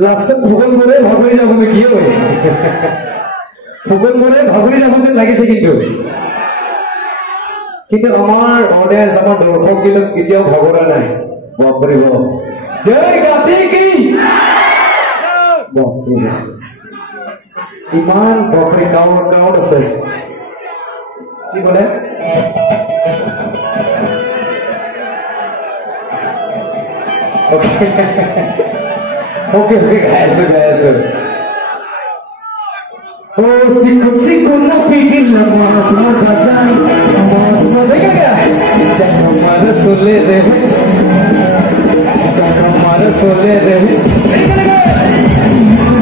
লাস্টত ফুকন করে ভাগৰি যাব কি হয় ফুকন করে ভাগৰি যাব যেন লাগিছে কিন্তু আমার অডিয়েন্স আমার দর্শক কিন্তু কেতিয়াও ভাগৰা নাই বাপৰে বাপ জয় গাতি কি বাপৰে ইমান বাপৰে গাঁৱত আছে কি বলে Okay, guys. Oh, siku na pigil na mas madajay, mas madajay. Jangan marah sole de,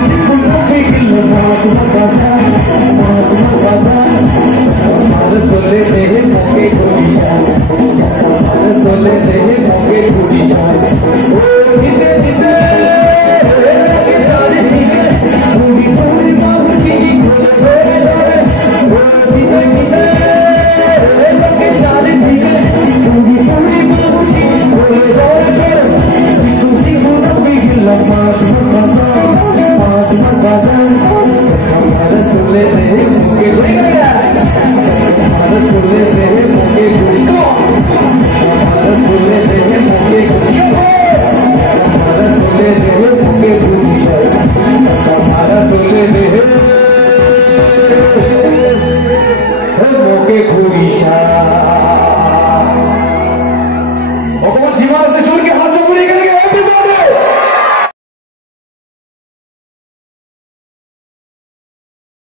Siku na pigil na mas madajay, mas sole de moke kuriya, sole de moke kuriya. Oh, dite. देखो इशारा